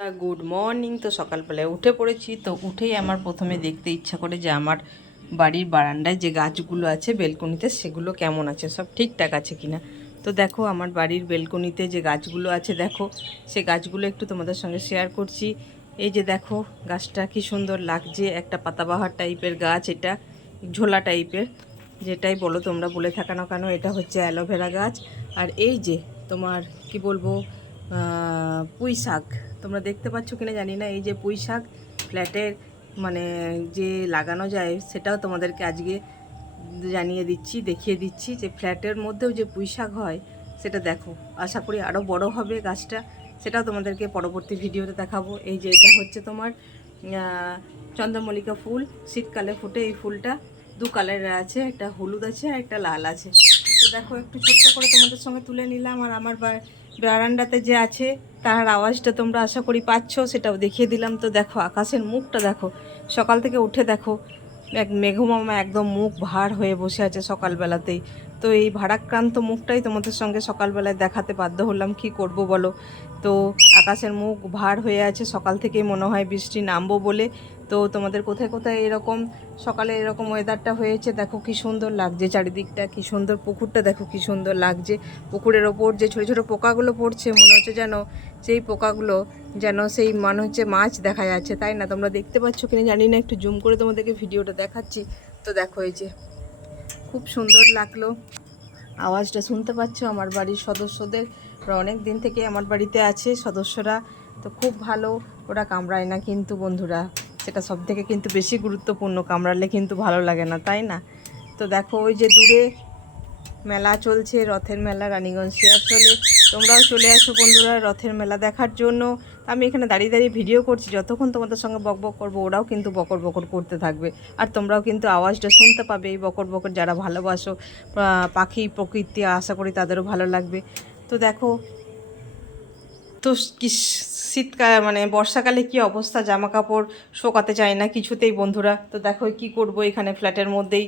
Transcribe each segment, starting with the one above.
Good morning. তো সকালবেলায় উঠে পড়েছি। তো উঠেই আমার প্রথমে দেখতে ইচ্ছা করে যে আমার বাড়ির বারান্দায় যে গাছগুলো আছে বেলকনিতে সেগুলো কেমন আছে, সব ঠিকঠাক আছে কিনা। তো দেখো আমার বাড়ির বেলকনিতে যে গাছগুলো আছে, দেখো সে গাছগুলো একটু তোমাদের সঙ্গে শেয়ার করছি। এই যে দেখো গাছটা কি সুন্দর লাগছে, একটা পাতাবাহার টাইপের গাছ, এটা ঝোলা টাইপের, যেটাই বলো তোমরা বলে থাকা না কেন, এটা হচ্ছে অ্যালোভেরা গাছ। আর এই যে তোমার কি বলবো, পুঁই শাক, তোমরা দেখতে পাচ্ছ কিনা জানি না, এই যে পুঁই শাক ফ্ল্যাটের মানে যে লাগানো যায় সেটাও তোমাদেরকে আজকে জানিয়ে দিচ্ছি, দেখিয়ে দিচ্ছি যে ফ্ল্যাটের মধ্যেও যে পুঁই শাক হয় সেটা দেখো। আশা করি আরও বড় হবে গাছটা, সেটাও তোমাদেরকে পরবর্তী ভিডিওতে দেখাবো। এই যে এটা হচ্ছে তোমার চন্দ্রমল্লিকা ফুল, শীতকালে ফুটে এই ফুলটা, দু কালারের আছে, একটা হলুদ আছে আর একটা লাল আছে। তো দেখো একটু ছোট্ট করে তোমাদের সঙ্গে তুলে নিলাম। আর আমার বারান্দাতে যে আছে তার আওয়াজটা তোমরা আশা করি পাচ্ছ, সেটাও দেখিয়ে দিলাম। তো দেখো আকাশের মুখটা দেখো, সকাল থেকে উঠে দেখো এক মেঘমামা একদম মুখ ভার হয়ে বসে আছে সকালবেলাতেই। তো এই ভারাক্রান্ত মুখটাই তোমাদের সঙ্গে সকালবেলায় দেখাতে বাধ্য হলাম, কি করব বলো। তো আকাশের মুখ ভার হয়ে আছে, সকাল থেকেই মনে হয় বৃষ্টি নামবো বলে। তো তোমাদের কোথায় কোথায় এরকম সকালে এরকম ওয়েদারটা হয়েছে, দেখো কি সুন্দর লাগছে চারিদিকটা, কি সুন্দর পুকুরটা দেখো কি সুন্দর লাগছে। পুকুরের ওপর যে ছোটো ছোটো পোকাগুলো পড়ছে, মনে হচ্ছে যেন সেই পোকাগুলো যেন সেই মনে হচ্ছে মাছ দেখা যাচ্ছে, তাই না? তোমরা দেখতে পাচ্ছ কিনা জানি না, একটু জুম করে তোমাদেরকে ভিডিওটা দেখাচ্ছি। তো দেখো এই যে খুব সুন্দর লাগলো, আওয়াজটা শুনতে পাচ্ছ আমার বাড়ির সদস্যদের। ওরা অনেক দিন থেকে আমার বাড়িতে আছে সদস্যরা, তো খুব ভালো, ওরা কামড়ায় না কিন্তু বন্ধুরা, সেটা সব থেকে কিন্তু বেশি গুরুত্বপূর্ণ, কামড়ালে কিন্তু ভালো লাগে না, তাই না? তো দেখো ওই যে দূরে মেলা চলছে, রথের মেলা, রানীগঞ্জ শিয়ারচলে। তোমরাও চলে আসো বন্ধুরা রথের মেলা দেখার জন্য। আমি এখানে দাঁড়িয়ে দাঁড়িয়ে ভিডিও করছি, যতক্ষণ তোমাদের সঙ্গে বকবক করবো ওরাও কিন্তু বকর বকর করতে থাকবে, আর তোমরাও কিন্তু আওয়াজটা শুনতে পাবে এই বকর বকর। যারা ভালোবাসো পাখি প্রকৃতি, আশা করি তাদেরও ভালো লাগবে। তো দেখো তো কি শীতকাল মানে বর্ষাকালে কি অবস্থা, জামা কাপড় শোকাতে চায় না কিছুতেই বন্ধুরা। তো দেখো কি করব, এখানে ফ্ল্যাটের মধ্যেই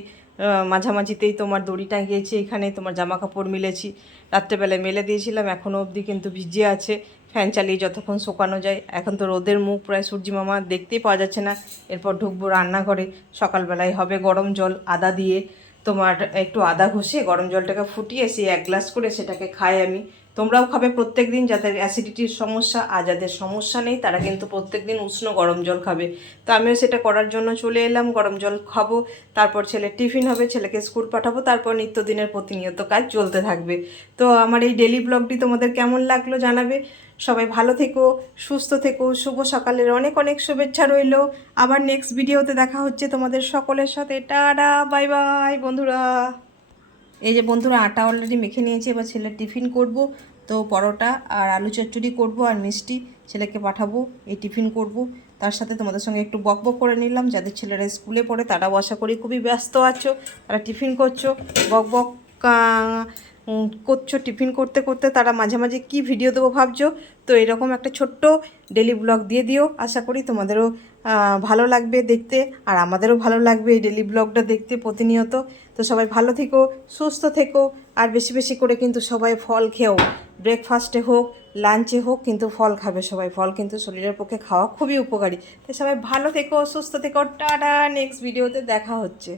মাঝামাঝিতেই তোমার দড়ি টাঙিয়েছি, এখানে তোমার জামা কাপড় মিলেছি, রাত্রেবেলায় মেলে দিয়েছিলাম, এখনও অবধি কিন্তু ভিজে আছে, ফ্যান চালিয়ে যতক্ষণ শোকানো যায়। এখন তো রোদের মুখ প্রায় সূর্যি মামা দেখতেই পাওয়া যাচ্ছে না। এরপর ঢুকবো রান্নাঘরে, সকালবেলায় হবে গরম জল আদা দিয়ে, তোমার একটু আদা ঘষে গরম জলটাকে ফুটিয়ে সেই 1 গ্লাস করে সেটাকে খাই আমি। তোমরাও খাবে প্রত্যেক দিন, যাদের অ্যাসিডিটির সমস্যা, আর যাদের সমস্যা নেই তারা কিন্তু প্রত্যেক দিন উষ্ণ গরম জল খাবে। তো আমিও সেটা করার জন্য চলে এলাম, গরম জল খাবো, তারপর ছেলের টিফিন হবে, ছেলেকে স্কুল পাঠাবো, তারপর নিত্যদিনের প্রতিনিয়ত কাজ চলতে থাকবে। তো আমার এই ডেলি ব্লগটি তোমাদের কেমন লাগলো জানাবে। সবাই ভালো থেকো, সুস্থ থেকো, শুভ সকালের অনেক অনেক শুভেচ্ছা রইলো। আবার নেক্সট ভিডিওতে দেখা হচ্ছে তোমাদের সকলের সাথে। টাটা, বাই বাই বন্ধুরা। এই যে বন্ধুরা আটা অলরেডি মেখে নিয়েছি, এবার ছেলের টিফিন করব। তো পরোটা আর আলু চচ্চড়ি করব আর মিষ্টি ছেলেকে পাঠাবো, এই টিফিন করব। তার সাথে তোমাদের সঙ্গে একটু বক বক করে নিলাম, যাদের ছেলেরা স্কুলে পড়ে তারাও আশা করি খুবই ব্যস্ত আছো, তারা টিফিন করছো, বক বক করছো টিফিন করতে করতে, তারা মাঝে মাঝে কী ভিডিও দেবো ভাবছো। তো এরকম একটা ছোট্ট ডেলি ব্লগ দিয়ে দিও, আশা করি তোমাদেরও ভালো লাগবে দেখতে, আর আমাদেরও ভালো লাগবে এই ডেলি ব্লগটা দেখতে প্রতিনিয়ত। তো সবাই ভালো থেকো, সুস্থ থেকো, আর বেশি বেশি করে কিন্তু সবাই ফল খেও, ব্রেকফাস্টে হোক লাঞ্চে হোক কিন্তু ফল খাবে সবাই, ফল কিন্তু শরীরের পক্ষে খাওয়া খুবই উপকারী। তো সবাই ভালো থেকো, সুস্থ থেকো, টাটা, নেক্সট ভিডিওতে দেখা হচ্ছে।